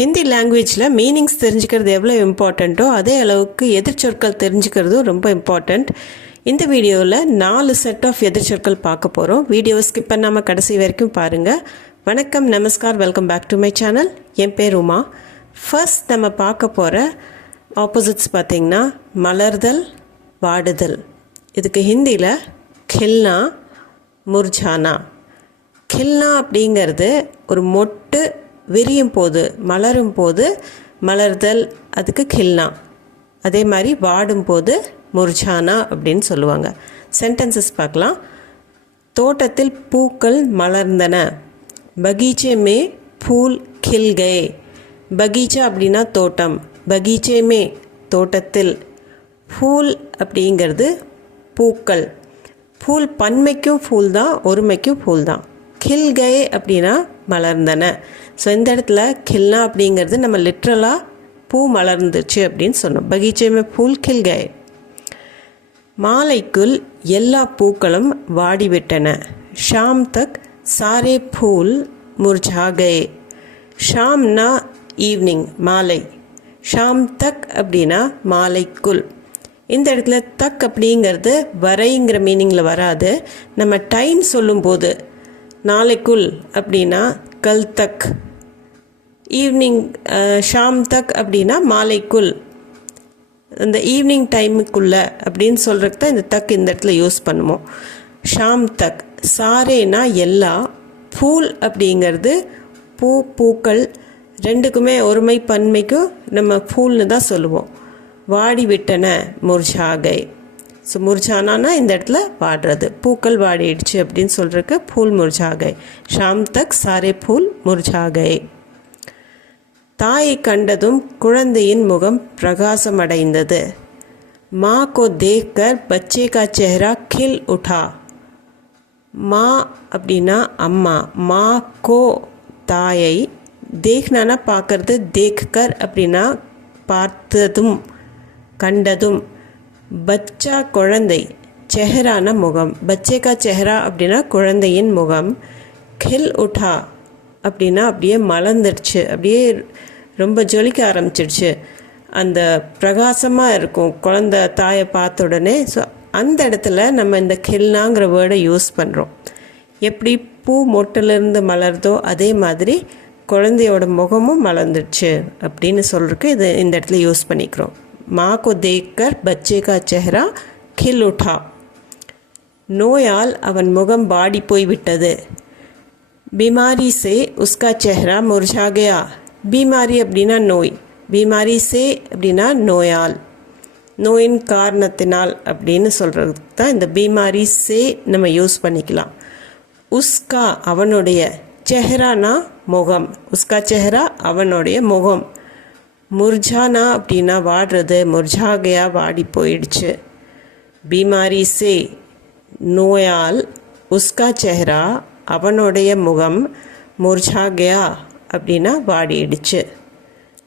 ஹிந்தி லாங்குவேஜில் மீனிங்ஸ் தெரிஞ்சுக்கிறது எவ்வளோ இம்பார்ட்டண்ட்டோ அதே அளவுக்கு எதிர்ச்சொற்கள் தெரிஞ்சுக்கிறதும் ரொம்ப இம்பார்ட்டண்ட். இந்த வீடியோவில் 4 செட் ஆஃப் எதிர்ச்சொற்கள் பார்க்க போகிறோம். வீடியோவை ஸ்கிப் பண்ணாமல் கடைசி வரைக்கும் பாருங்கள். வணக்கம், நமஸ்கார், welcome back to my channel. என் பேர் உமா. ஃபர்ஸ்ட் நம்ம பார்க்க போகிற ஆப்போசிட்ஸ் பார்த்திங்கன்னா மலர்தல், வாடுதல். இதுக்கு ஹிந்தியில் கில்னா, முர்ஜானா. கில்னா அப்படிங்கிறது ஒரு மொட்டு விரியும் போது, மலரும் போது மலர்தல், அதுக்கு கில்னா. அதே மாதிரி வாடும் போது முர்ஜானா அப்படின்னு சொல்லுவாங்க. சென்டென்சஸ் பார்க்கலாம். தோட்டத்தில் பூக்கள் மலர்ந்தன. பகீச்சே மே ஃபூல் கில் கயே. பகீச்சா அப்படின்னா தோட்டம், பகீச்சே மே தோட்டத்தில், ஃபூல் அப்படிங்கிறது பூக்கள். ஃபூல் பன்மைக்கும் ஃபூல் தான், ஒருமைக்கும் ஃபூல் தான். கில் கயே அப்படின்னா மலர்ந்தன. ஸோ இந்த இடத்துல கில்னா அப்படிங்கிறது நம்ம லிட்ரலாக பூ மலர்ந்துச்சு அப்படின்னு சொன்னோம். பகீச்சேமே ஃபூல் கில் கயே. மாலைக்குள் எல்லா பூக்களும் வாடிவிட்டன. ஷாம் தக் சாரே ஃபூல் முர்ஜா கயே. ஷாம்னா ஈவினிங், மாலை. ஷாம் தக் அப்படின்னா மாலைக்குள். இந்த இடத்துல தக் அப்படிங்கிறது வரைங்கிற மீனிங்கில் வராது. நம்ம டைம் சொல்லும்போது நாளைக்குள் அப்படின்னா கல் தக், ஈவினிங் ஷாம் தக் அப்படின்னா மாலைக்குள், அந்த ஈவினிங் டைமுக்குள்ளே அப்படின்னு சொல்கிறதுக்கு தான் இந்த தக் இந்த இடத்துல யூஸ் பண்ணுவோம். ஷாம் தக். சாரேனா எல்லா, ஃபூல் அப்படிங்கிறது பூ, பூக்கள். ரெண்டுக்குமே ஒருமை பன்மைக்கும் நம்ம ஃபூல்னு தான் சொல்லுவோம். வாடி விட்டன முர்ஜா கயே. ஸோ முர்ஜானா இந்த இடத்துல வாடுறது, பூக்கள் வாடிடுச்சு அப்படின்னு சொல்கிறதுக்கு ஃபூல் முர்ஜா கயே. ஷாம் தக் சாரே ஃபூல் முர்ஜா கயே. தாயை கண்டதும் குழந்தையின் முகம் பிரகாசமடைந்தது. மா கோ தேக்கர் பச்சே கா செஹரா கில் உட்டா. மா அப்படின்னா அம்மா, மா கோ தாயை, தேக்னானா பார்க்கறது, தேக்கர் அப்படின்னா பார்த்ததும் கண்டதும், பச்சா குழந்தை, செஹரான முகம், பச்சே கா செஹரா அப்படின்னா குழந்தையின் முகம், கில் உட்டா அப்படின்னா அப்படியே மலர்ந்துடுச்சு, அப்படியே ரொம்ப ஜொலிக்க ஆரம்பிச்சிடுச்சு, அந்த பிரகாசமாக இருக்கும் குழந்தை தாயை பார்த்த உடனே. ஸோ அந்த இடத்துல நம்ம இந்த கில்னாங்கிற வேர்டை யூஸ் பண்ணுறோம். எப்படி பூ மொட்டிலிருந்து மலர்தோ அதே மாதிரி குழந்தையோட முகமும் மலர்ந்துடுச்சு அப்படின்னு சொல்கிறதுக்கு இது இந்த இடத்துல யூஸ் பண்ணிக்கிறோம். माँ को देखकर बच्चे का चेहरा खिल उठा. நோயால் அவன் முகம் வாடி போய்விட்டது. बीमारी से उसका चेहरा मुरझा गया. बीमारी அப்படின்னா நோய், बीमारी से அப்படின்னா நோயால், நோயின் காரணத்தினால் அப்படின்னு சொல்கிறதுக்கு தான் இந்த बीमारी से நம்ம யூஸ் பண்ணிக்கலாம். உஸ்கா அவனுடைய, செஹரானா முகம், உஸ்கா செஹரா அவனுடைய முகம், முர்ஜானா அப்படின்னா வாடுறது, முர்ஜா கயா வாடி போயிடுச்சு. பீமாரி சே நோயால், உஸ்கா செஹரா அவனுடைய முகம், முர்ஜா கயா அப்படின்னா வாடிடுச்சு.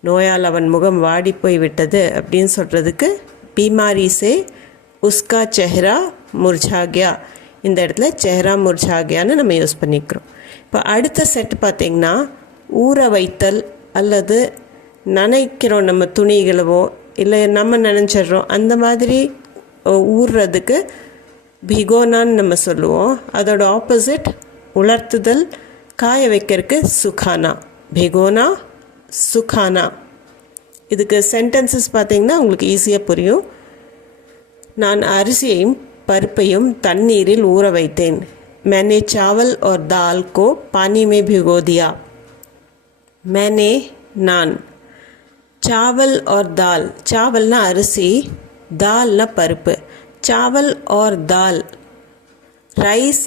நோயால் அவன் முகம் வாடி போய் விட்டது அப்படின்னு சொல்கிறதுக்கு பீமாரி சே உஸ்கா செஹரா முர்ஜா கயா. இந்த இடத்துல செஹரா முர்ஜா கயான்னு நம்ம யூஸ் பண்ணிக்கிறோம். இப்போ அடுத்த செட் பார்த்திங்கன்னா ஊற வைத்தல், அல்லது நனைக்கிறோம் நம்ம துணிகளவோ, இல்லை நம்ம நினச்சிட்றோம், அந்த மாதிரி ஊறுறதுக்கு பிகோனான்னு நம்ம சொல்லுவோம். அதோட ஆப்போசிட் உலர்த்துதல், காய வைக்கிறதுக்கு சுகானா. பிகோனா, சுகானா. இதுக்கு சென்டென்சஸ் பார்த்திங்கன்னா உங்களுக்கு ஈஸியாக புரியும். நான் அரிசியையும் பருப்பையும் தண்ணீரில் ஊற வைத்தேன். मैंने चावल और दाल को पानी में भिगो दिया. मैंने நான், चावल और दाल, चावलना अरिसी, दालना பருப்பு. चावल और दाल, ரைஸ்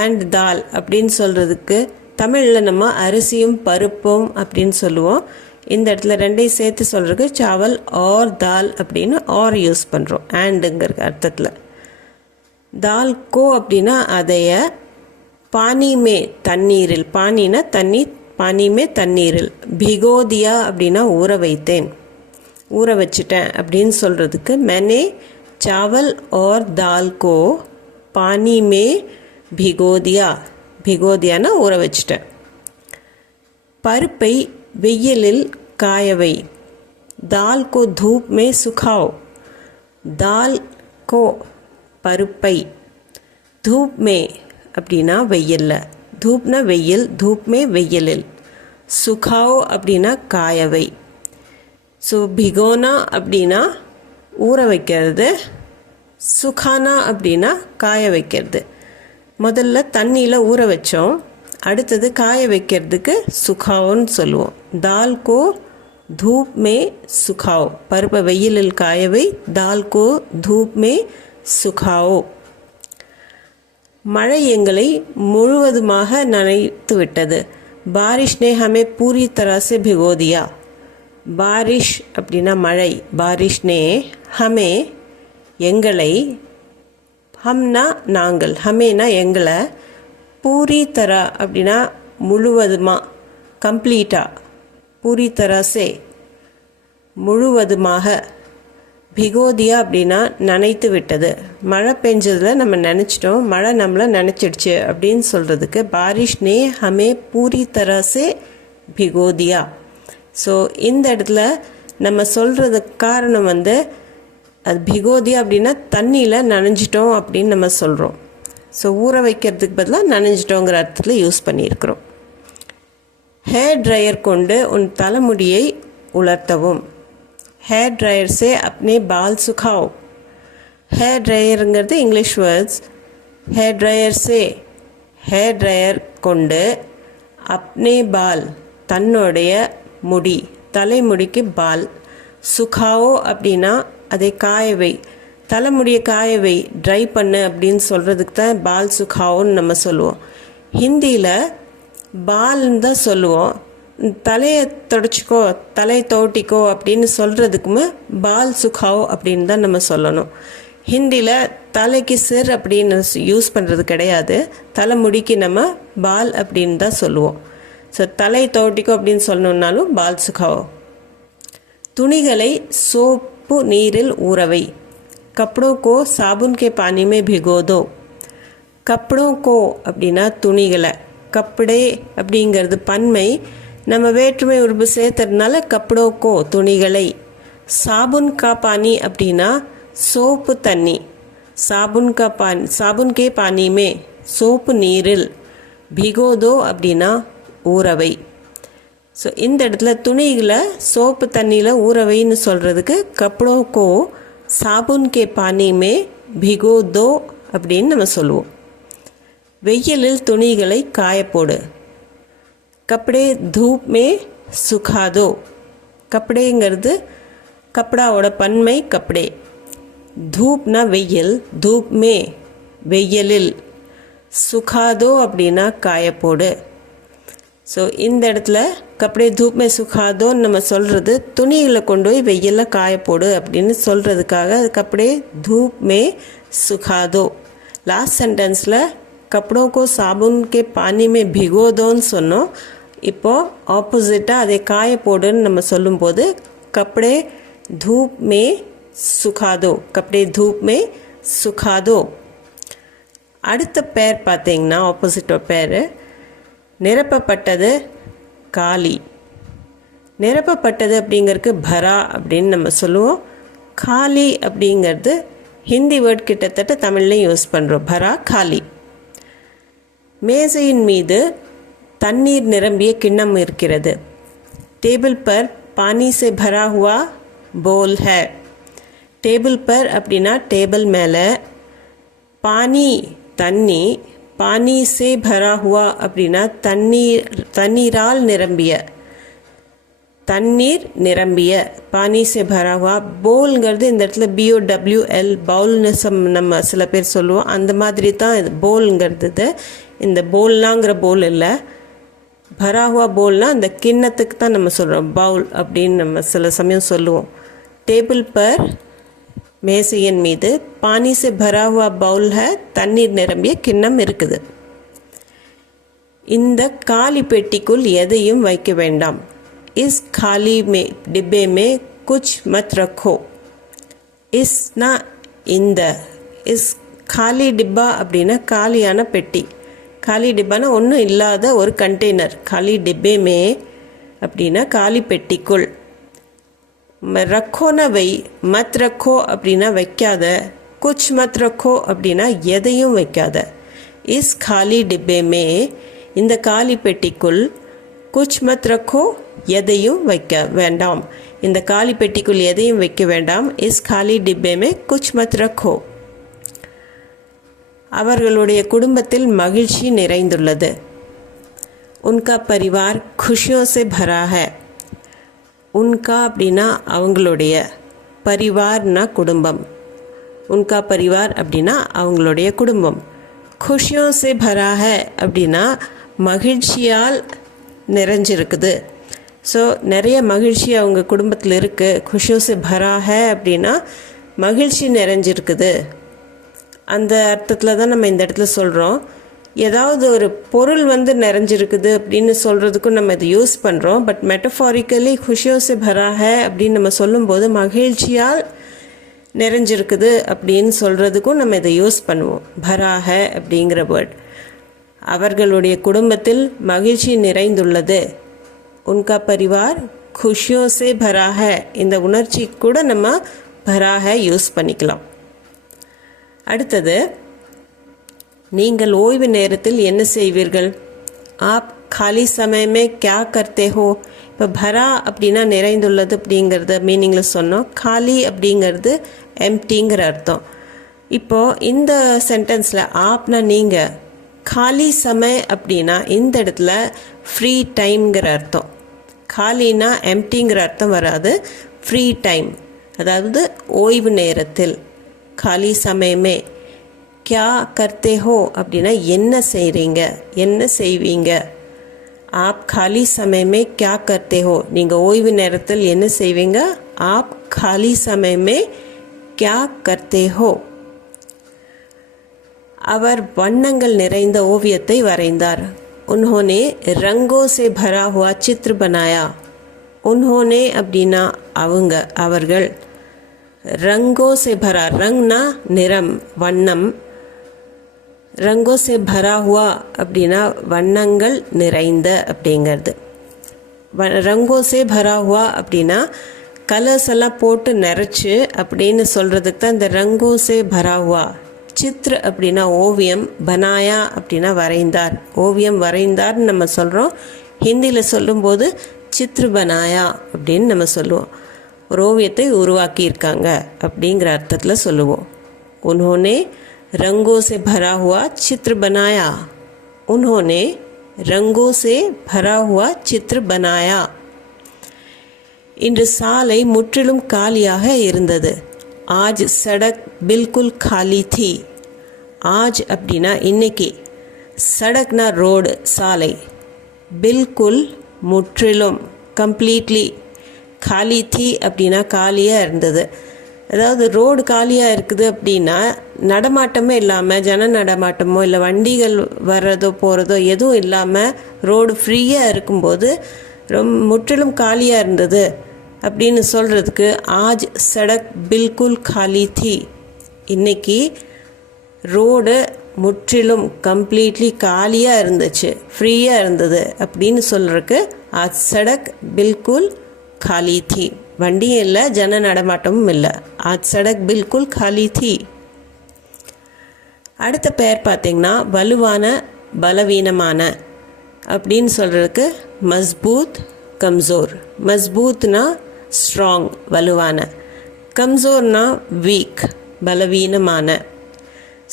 அண்ட் தால் அப்படின்னு சொல்கிறதுக்கு தமிழில் நம்ம அரிசியும் பருப்பும் அப்படின்னு சொல்லுவோம். இந்த இடத்துல ரெண்டையும் சேர்த்து சொல்கிறதுக்கு சாவல் ஆர் தால் அப்படின்னு ஆர் யூஸ் பண்ணுறோம், அண்டுங்கிற அர்த்தத்தில். தால் கோ அப்படின்னா அதைய, பானிமே தண்ணீரில், பானினா தண்ணீர், பானிமே தண்ணீரில், பிகோதியா அப்படின்னா ஊற வைத்தேன், ஊற வச்சிட்டேன் அப்படின்னு சொல்கிறதுக்கு मैंने चावल और दाल को पानी में भिगो दिया. भिगो दियाना ஊற வச்சிட்டேன். பருப்பை வெயிலில் காயவை. दाल को धूप में सुखाओ. दाल को பருப்பை. धूप में அப்படின்னா வெயில்ல. धूपனா வெயில், धूप में வெயிலில். सुखाओ அப்படின்னா காயவை. ஸோ பிகோனா அப்படின்னா ஊற வைக்கிறது, சுகானா அப்படின்னா காய வைக்கிறது. முதல்ல தண்ணியில் ஊற வச்சோம், அடுத்தது காய வைக்கிறதுக்கு சுகாவோன்னு சொல்லுவோம். தால் கோ தூப் மே சுகாओ. பருப்பை வெயிலில் காயவை. தால் கோ தூப் மே சுகாओ. மழை எங்களை முழுவதுமாக நனைத்து விட்டது. பாரிஷ் நே ஹமே பூரி தராசே பிகோ தியா. பாரிஷ் அப்படின்னா மழை. பாரிஷ் நே ஹமே எங்களை, ஹம்னா நாங்கள், ஹமேனா எங்களை, பூரி தரா அப்படின்னா முழுவதுமாக, கம்ப்ளீட்டாக, பூரி தராசே முழுவதுமாக, பிகோதியா அப்படின்னா நனைத்து விட்டது. மழை பெஞ்சதில் நம்ம நினச்சிட்டோம், மழை நம்மளை நினச்சிடுச்சு அப்படின்னு சொல்கிறதுக்கு பாரிஷ் நே ஹமே பூரி தராசே பிகோதியா. ஸோ இந்த இடத்துல நம்ம சொல்கிறதுக்கு காரணம் அது பிகோதியா அப்படின்னா தண்ணியில் நனைஞ்சிட்டோம் அப்படின்னு நம்ம சொல்கிறோம். ஸோ ஊற வைக்கிறதுக்கு பதிலாக நனைஞ்சிட்டோங்கிற அர்த்தத்தில் யூஸ் பண்ணியிருக்கிறோம். ஹேர் ட்ரையர் கொண்டு உன் தலைமுடியை உலர்த்தவும். ஹேர் ட்ரையர் சே அப்னே பால் சுகாओ. ஹேர் ட்ரையருங்கிறது இங்கிலீஷ் வேர்ட்ஸ். ஹேர் ட்ரையர் சே, ஹேர் ட்ரையர் கொண்டு, அப்னே பால் தன்னுடைய முடி, தலைமுடிக்கு பால், சுகாओ அப்படின்னா அதை காயவை, தலைமுடியை காயவை, ட்ரை பண்ணு அப்படின்னு சொல்கிறதுக்கு தான் பால் சுகாओன்னு நம்ம சொல்லுவோம். ஹிந்தியில் பால்னு தான் சொல்லுவோம். தலையை தொடச்சிக்கோ, தலையை தோட்டிக்கோ அப்படின்னு சொல்கிறதுக்குமே பால் சுகாओ அப்படின்னு தான் நம்ம சொல்லணும். ஹிந்தியில் தலைக்கு சிர் அப்படின்னு யூஸ் பண்ணுறது கிடையாது. தலைமுடிக்கு நம்ம பால் அப்படின்னு தான் சொல்லுவோம். ஸோ தலை தோட்டிக்கோ அப்படின்னு சொல்லணுன்னாலும் பால் சுகாओ. துணிகளை சோப்பு நீரில் ஊறவை. கப்படோ கோ சாபுன் கே பானி மே பிகோ தோ. கப்படோ கோ அப்படின்னா துணிகளை, கப்படே அப்படிங்கிறது பன்மை, நம்ம வேற்றுமை உருபு சேர்த்துறதுனால கப்படோ கோ துணிகளை. சாபுன் கா பானி அப்படின்னா சோப்பு தண்ணி. சாபுன் கா பானி, சாபுன் கே பானி மே சோப்பு நீரில். பிகோ தோ அப்படின்னா ஊறவை. ஸோ இந்த இடத்துல துணிகளை சோப்பு தண்ணியில் ஊறவைன்னு சொல்கிறதுக்கு கப்படோ கோ சாபுன் கே பானி மே பிகோ தோ அப்படின்னு நம்ம சொல்லுவோம். வெயிலில் துணிகளை காயப்போடு. கப்படே தூப் மே சுகா தோ. கப்படேங்கிறது கப்படாவோட பன்மை கப்படே. தூப்னா வெயில், தூப் மே வெயிலில், சுகா தோ அப்படின்னா காயப்போடு. ஸோ இந்த இடத்துல கப்படே தூப் மே சுகா தோன்னு நம்ம சொல்கிறது துணிகளை கொண்டு போய் வெயிலில் காயப்போடு அப்படின்னு சொல்கிறதுக்காக அது கப்படே தூப் மே சுகா தோ. லாஸ்ட் சென்டென்ஸில் கப்படோ கோ சாபுன் கே பானி மே பிகோ தோன்னு சொன்னோம். இப்போது ஆப்போசிட்டாக அதை காயப்போடுன்னு நம்ம சொல்லும்போது கப்படே தூப் மே சுகா தோ. கப்படே தூப் மே சுகா தோ. அடுத்த பேர் பார்த்தீங்கன்னா ஆப்போசிட் பேர் நிரப்பப்பட்டது காலி. நிரப்பப்பட்டது அப்படிங்கிறதுக்கு பரா அப்படின்னு நம்ம சொல்லுவோம். காலி அப்படிங்கிறது ஹிந்தி வேர்ட் கிட்டத்தட்ட தமிழ்லையும் யூஸ் பண்ணுறோம். பரா காலி. மேசையின் மீது தண்ணீர் நிரம்பிய கிண்ணம் இருக்கிறது. டேபிள் பர் பானி சே பரா ஹுவா போல் ஹே. டேபிள் பர் அப்படின்னா டேபிள் மேலே, பானி தண்ணி, பானி சே பரா ஹுவா அப்படின்னா தண்ணீரால் நிரம்பிய, தண்ணீர் நிரம்பிய, பானி சே பரா ஹுவா. போல்ங்கிறது இந்த இடத்துல BOWL பவுல்னு நம்ம சில பேர் சொல்லுவோம். அந்த மாதிரி தான் இது போல்ங்கிறது. இந்த போல்லாங்கிற போல் இல்லை, பரா ஹுவா போல்னால் அந்த கிண்ணத்துக்கு தான் நம்ம சொல்கிறோம் பவுல் அப்படின்னு நம்ம சில சமயம் சொல்லுவோம். டேபிள் பர் மேசையின் மீது பானி சே பரா ஹுவா பவுல் ஹை, தண்ணீர் நிரம்பிய கிண்ணம் இருக்குது. இந்த காலி பெட்டிக்குள் எதையும் வைக்க வேண்டாம். இஸ் காலி மே டிப்பே மே குச் மத் ரக்கோ. இஸ்னா இந்த, இஸ் காலி டிப்பா அப்படின்னா காலியான பெட்டி. காலி டிப்பானா ஒன்றும் இல்லாத ஒரு கண்டெய்னர். காலி டிப்பே மே அப்படின்னா காலி பெட்டிக்குள். ரக்கோனா வை, மத் ரக்கோ அப்படின்னா வைக்காத, குச் மத் ரக்கோ அப்படின்னா எதையும் வைக்காத. இஸ் காலி டிப்பே மே, இந்த காலி பெட்டிக்குள், குச் மத் ரக்கோ எதையும் வைக்க வேண்டாம், இந்த காலி பெட்டிக்குள் எதையும் வைக்க வேண்டாம். இஸ் காலி டிப்பே மே குச் மத் ரக்கோ. அவர்களுடைய குடும்பத்தில் மகிழ்ச்சி நிறைந்துள்ளது. உன்கா பரிவார் खुशियों से भरा है. உன்கா அப்படின்னா அவங்களுடைய, பரிவார்னா குடும்பம், உன்கா பரிவார் அப்படின்னா அவங்களுடைய குடும்பம். खुशियों से भरा है அப்படின்னா மகிழ்ச்சியால் நிறைஞ்சிருக்குது. ஸோ நிறைய மகிழ்ச்சி அவங்க குடும்பத்தில் இருக்குது. खुशियों से भरा है அப்படின்னா மகிழ்ச்சி நிறைஞ்சிருக்குது. அந்த அர்த்தத்தில் தான் நம்ம இந்த இடத்துல சொல்கிறோம். ஏதாவது ஒரு பொருள் நிறைஞ்சிருக்குது அப்படின்னு சொல்கிறதுக்கும் நம்ம இதை யூஸ் பண்ணுறோம். பட் மெட்டஃபாரிக்கலி खुशियों से भरा है அப்படின்னு நம்ம சொல்லும்போது மகிழ்ச்சியால் நிறைஞ்சிருக்குது அப்படின்னு சொல்கிறதுக்கும் நம்ம இதை யூஸ் பண்ணுவோம். भरा है அப்படிங்கிற வேர்ட். அவர்களுடைய குடும்பத்தில் மகிழ்ச்சி நிறைந்துள்ளது. உன்கா பரிவார் खुशियों से भरा है, இந்த உணர்ச்சி கூட நம்ம भरा है யூஸ் பண்ணிக்கலாம். அடுத்தது, நீங்கள் ஓய்வு நேரத்தில் என்ன செய்வீர்கள்? ஆப் खाली समय में क्या करते हो. இப்போ भरा அப்படின்னா நிறைந்துள்ளது அப்படிங்கிறத மீனிங்கில் சொன்னோம். खाली அப்படிங்கிறது எம்டிங்கிற அர்த்தம். இப்போது இந்த சென்டென்ஸில் ஆப்னா நீங்கள், खाली समय அப்படின்னா இந்த இடத்துல ஃப்ரீ டைம்ங்கிற அர்த்தம். खालीனா எம்டிங்கிற அர்த்தம் வராது, ஃப்ரீ டைம் அதாவது ஓய்வு நேரத்தில். खाली समय में क्या करते हो அப்படின்னா என்ன செய்கிறீங்க, என்ன செய்வீங்க. आप खाली समय में क्या करते हो, நீங்கள் ஓய்வு நேரத்தில் என்ன செய்வீங்க. आप खाली समय में क्या करते हो. அவர் வண்ணங்கள் நிறைந்த ஓவியத்தை வரைந்தார். उन्होंने रंगों से भरा हुआ चित्र बनाया. उन्होंने அப்படின்னா அவங்க, அவர்கள். रंगों से भरा, रंगना நிறம், வண்ணம். रंगों से भरा हुआ அப்படின்னா வண்ணங்கள் நிறைந்த அப்படிங்கிறது. रंगों से भरा हुआ அப்படின்னா கலர்ஸ் எல்லாம் போட்டு நிறைச்சு அப்படின்னு சொல்கிறதுக்கு தான் இந்த रंगों से भरा हुआ. சித்ர அப்படின்னா ஓவியம், பனாயா அப்படின்னா வரைந்தார், ஓவியம் வரைந்தார்னு நம்ம சொல்கிறோம். ஹிந்தியில் சொல்லும்போது சித்ர பனாயா அப்படின்னு நம்ம சொல்லுவோம். ஒரு ஓவியத்தை உருவாக்கியிருக்காங்க அப்படிங்கிற அர்த்தத்தில் சொல்லுவோம். उन्होंने रंगों से भरा हुआ चित्र बनाया. उन्होंने रंगों से भरा हुआ चित्र बनाया. இன்று சாலை முற்றிலும் காலியாக இருந்தது. आज सड़क बिल्कुल खाली थी. आज அப்படின்னா இன்னைக்கு, சடக்னா ரோடு, சாலை, பில்குல் முற்றிலும், கம்ப்ளீட்லி, காலி தீ அப்படின்னா காலியாக இருந்தது. அதாவது ரோடு காலியாக இருக்குது அப்படின்னா நடமாட்டமே இல்லாமல், ஜன நடமாட்டமோ இல்லை வண்டிகள் வர்றதோ போகிறதோ எதுவும் இல்லாமல் ரோடு ஃப்ரீயாக இருக்கும்போது முற்றிலும் காலியாக இருந்தது அப்படின்னு சொல்கிறதுக்கு ஆஜ் சடக் பில்குல் காலி தீ, இன்னைக்கு ரோடு முற்றிலும் கம்ப்ளீட்லி காலியாக இருந்துச்சு, ஃப்ரீயாக இருந்தது அப்படின்னு சொல்கிறதுக்கு ஆஜ் சடக் பில்குல் காலி தீ. வண்டியும் இல்லை, ஜன நடமாட்டமும் இல்லை. ஆஜ் சடக் பில்குல் காலி தீ. அடுத்த பெயர் பார்த்திங்கன்னா வலுவான, பலவீனமான அப்படின்னு சொல்கிறதுக்கு மஸ்பூத், கம்சோர். மஸ்பூத்னா ஸ்ட்ராங், வலுவான. கம்சோர்னா வீக், பலவீனமான.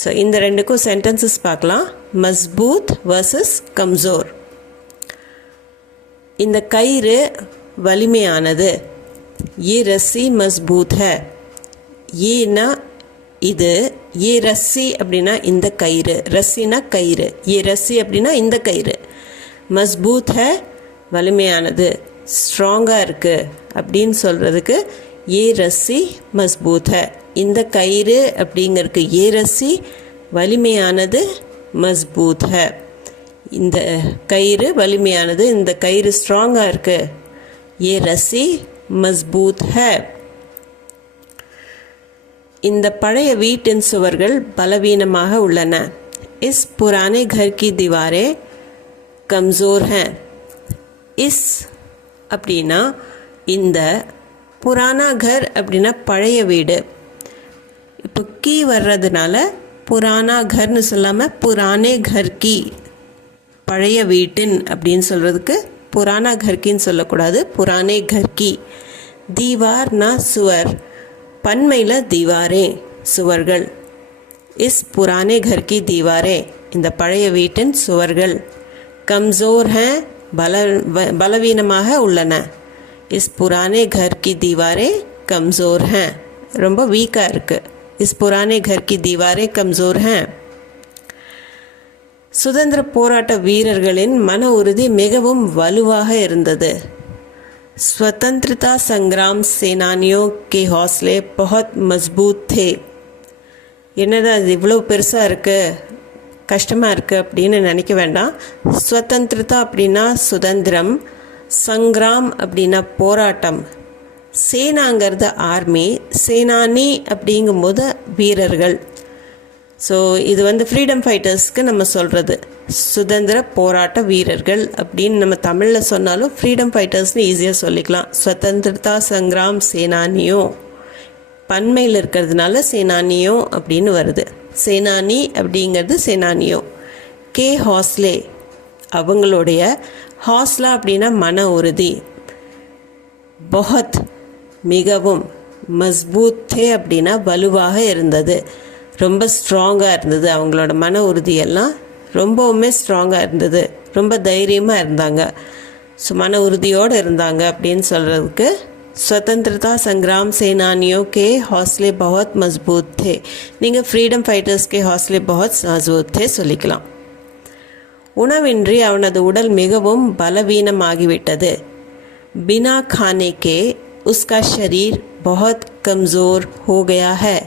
ஸோ இந்த ரெண்டுக்கும் சென்டென்சஸ் பார்க்கலாம். மஸ்பூத் வர்சஸ் கம்சோர். இந்த கயிறு வலிமையானது. ये रस्सी मजबूत है. ஏன்னா இது, ஏ ரஸ்ஸி அப்படின்னா இந்த கயிறு, ரஸ்ஸினா கயிறு, ஏ ரஸ்ஸி அப்படின்னா இந்த கயிறு. மஸ்பூத் ஹை வலிமையானது, ஸ்ட்ராங்காக இருக்குது அப்படின்னு சொல்கிறதுக்கு ஏ ரஸ்ஸி மஸ்பூத் ஹை. இந்த கயிறு அப்படிங்கிறதுக்கு ஏ ரஸ்ஸி வலிமையானது, மஸ்பூத் ஹை இந்த கயிறு வலிமையானது, இந்த கயிறு ஸ்ட்ராங்காக இருக்குது. ஏ ரஸ்ஸி மஸ்பூத் ஹை. இந்த பழைய வீட்டின் சுவர்கள் பலவீனமாக உள்ளன. இஸ் புரானே घर की दीवारें कमज़ोर हैं. इस அப்படின்னா இந்த, புரானா கர் அப்படின்னா பழைய வீடு. இப்போ கீ வர்றதுனால புரானா கர்னு சொல்லாமல் புரானே கர் கி, பழைய வீட்டின் அப்படின்னு சொல்கிறதுக்கு புரானா கர்கின்னு சொல்லக்கூடாது, புரானே கர்கி. தீவார்னா சுவர், பன்மையில் தீவாரே சுவர்கள். இஸ் புரானே கர்கி தீவாரே, இந்த பழைய வீட்டின் சுவர்கள். கம்சோர் ஹே, பலவீனமாக உள்ளன. இஸ் புரானே கர்கி தீவாரே கம்சோர் ஹே, ரொம்ப வீக்காக இருக்குது. இஸ் புரானே கர்கி தீவாரே கம்சோர் ஹே. சுதந்திர போராட்ட வீரர்களின் மன உறுதி மிகவும் வலுவாக இருந்தது. स्वतंत्रता संग्राम सेनानियों के हौसले बहुत मजबूत थे. என்னடா இது இவ்வளோ பெருசாக இருக்குது, கஷ்டமாக இருக்குது அப்படின்னு நினைக்க வேண்டாம். ஸ்வதந்திரதா அப்படின்னா சுதந்திரம், சங்கிராம் அப்படின்னா போராட்டம், சேனாங்கிறது ஆர்மி, சேனானி அப்படிங்கும்போது வீரர்கள். ஸோ இது ஃப்ரீடம் ஃபைட்டர்ஸ்க்கு நம்ம சொல்கிறது சுதந்திர போராட்ட வீரர்கள் அப்படின்னு நம்ம தமிழில் சொன்னாலும் ஃப்ரீடம் ஃபைட்டர்ஸ்னு ஈஸியாக சொல்லிக்கலாம். ஸ்வதந்திரதா சங்கிராம் சேனானியோ, பன்மையில் இருக்கிறதுனால சேனானியோ அப்படின்னு வருது. சேனானி அப்படிங்கிறது சேனானியோ. கே ஹாஸ்லே, அவங்களுடைய, ஹாஸ்லா அப்படின்னா மன உறுதி, பொஹத் மிகவும், மஸ்பூத்தே அப்படின்னா வலுவாக இருந்தது, ரொம்ப ஸ்ட்ராங்காக இருந்தது. அவங்களோட மன உறுதியெல்லாம் ரொம்பவுமே ஸ்ட்ராங்காக இருந்தது, ரொம்ப தைரியமாக இருந்தாங்க. ஸோ மன உறுதியோடு இருந்தாங்க அப்படின்னு சொல்கிறதுக்கு स्वतंत्रता संग्राम सेनानियों के हौसले बहुत मजबूत थे. நீங்கள் ஃப்ரீடம் ஃபைட்டர்ஸ்கே ஹாஸ்லே பஹத் மஸ்பூத் தே சொல்லிக்கலாம். உணவின்றி அவனது உடல் மிகவும் பலவீனமாகிவிட்டது. बिना खाने के उसका शरीर बहुत कमज़ोर हो गया है.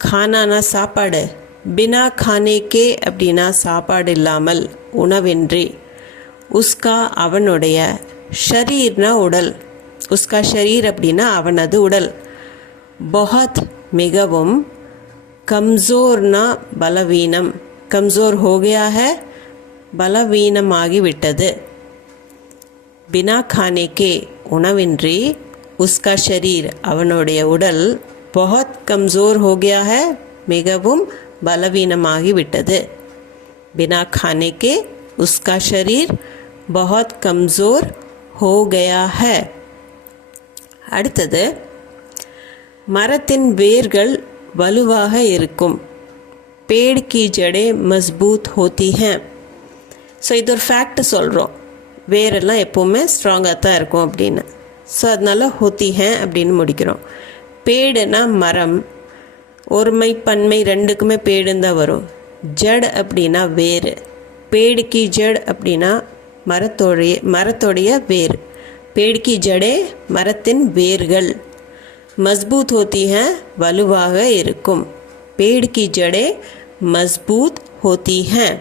खाना சாப்பாடு, பினா खाने के அப்படின்னா சாப்பாடு இல்லாமல், உணவின்றி, உஸ்கா அவனுடைய, ஷரீர்னா உடல், உஸ்கா ஷரீர் அப்படின்னா அவனது உடல், பொஹத் மிகவும், கம்சோர்னா பலவீனம், கம்சோர் ஹோகயா ஹை பலவீனமாகிவிட்டது. பினா खाने के உணவின்றி, உஸ்கா ஷரீர் அவனுடைய உடல், बहुत कमज़ोर हो गया है மிகவும் பலவீனமாகிவிட்டது. बिना खाने के उसका शरीर बहुत कमज़ोर हो गया है. அடுத்தது, மரத்தின் வேர்கள் வலுவாக இருக்கும். पेड़ की जड़ें मजबूत होती हैं. ஸோ இது ஒரு ஃபேக்ட் சொல்கிறோம், வேரெல்லாம் எப்போவுமே ஸ்ட்ராங்காக தான் இருக்கும் அப்படின்னு. ஸோ அதனால ஹோத்தி ஹேன் அப்படின்னு முடிக்கிறோம். பேடுனா மரம், ஒருமை பன்மை ரெண்டுக்குமே பேடுன்னு தான் வரும். ஜட் அப்படின்னா வேர், பேடுக்கி ஜட் அப்படின்னா மரத்தோடைய வேர். பேடுக்கி ஜடே மரத்தின் வேர்கள். மஸ்பூத் ஹோத்தி ஹேன் வலுவாக இருக்கும். பேடுக்கி ஜடே மஸ்பூத் ஹோத்தி ஹேன்.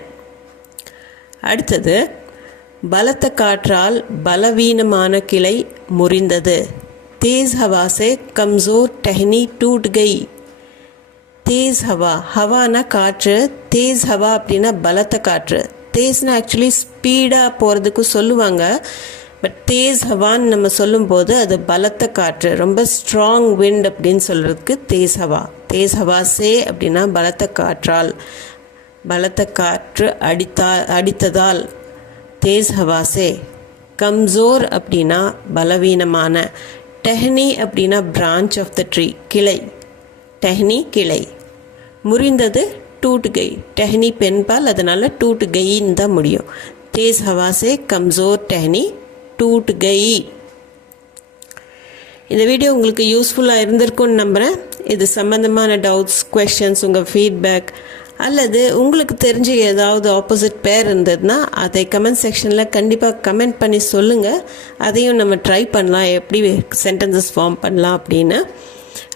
அடுத்தது, பலத்த காற்றால் பலவீனமான கிளை முறிந்தது. तेज़ हवा से कमज़ोर टहनी टूट गई. तेज़ हवा, हवाना காற்று, तेज़ हवा அப்படின்னா பலத்த காற்று. தேஸ்னா ஆக்சுவலி ஸ்பீடாக போகிறதுக்கு சொல்லுவாங்க, பட் தேஸ் ஹவான்னு நம்ம சொல்லும்போது அது பலத்த காற்று, ரொம்ப ஸ்ட்ராங் விண்ட் அப்படின்னு சொல்கிறதுக்கு தேஸ் ஹவா. தேஸ் ஹவா சே அப்படின்னா பலத்த காற்றால், பலத்த காற்று அடித்ததால், தேஸ் ஹவா சே. கம்சோர் அப்படின்னா பலவீனமான, டெஹனி அப்படின்னா பிரான்ச் ஆஃப் த ட்ரீ, கிளை, டெஹனி கிளை. முறிந்தது டூட் கை, டெஹனி பெண்பால், அதனால் டூட் கைன்னு தான் முடியும். தேஸ் ஹவாசே கம்சோர் டெஹனி டூட் கை. இந்த வீடியோ உங்களுக்கு யூஸ்ஃபுல்லாக இருந்திருக்கும்னு நம்புகிறேன். இது சம்மந்தமான டவுட்ஸ், குவெஷன்ஸ், உங்கள் ஃபீட்பேக் அல்லது உங்களுக்கு தெரிஞ்ச ஏதாவது ஆப்போசிட் பேர் இருந்ததுன்னா அதை கமெண்ட் செக்ஷனில் கண்டிப்பாக கமெண்ட் பண்ணி சொல்லுங்கள். அதையும் நம்ம ட்ரை பண்ணலாம், எப்படி சென்டென்சஸ் ஃபார்ம் பண்ணலாம் அப்படின்னு.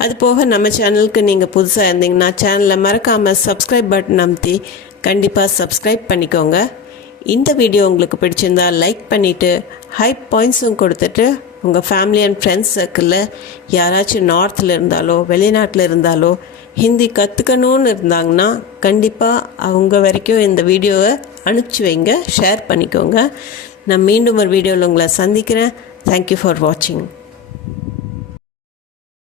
அது போக நம்ம சேனலுக்கு நீங்கள் புதுசாக இருந்தீங்கன்னா சேனலை மறக்காமல் சப்ஸ்கிரைப் பட்டன் அமுத்தி கண்டிப்பாக சப்ஸ்கிரைப் பண்ணிக்கோங்க. இந்த வீடியோ உங்களுக்கு பிடிச்சிருந்தா லைக் பண்ணிவிட்டு ஹைப் பாயிண்ட்ஸும் கொடுத்துட்டு உங்கள் ஃபேமிலி அண்ட் ஃப்ரெண்ட்ஸ் சர்க்கிளில் யாராச்சும் நார்த்தில் இருந்தாலோ வெளிநாட்டில் இருந்தாலோ ஹிந்தி கற்றுக்கணுன்னு இருந்தாங்கன்னா கண்டிப்பாக அவங்க வரைக்கும் இந்த வீடியோவை அனுப்பிச்சி வைங்க, ஷேர் பண்ணிக்கோங்க. நான் மீண்டும் ஒரு வீடியோவில் உங்களை சந்திக்கிறேன். தேங்க்யூ ஃபார் வாட்சிங்.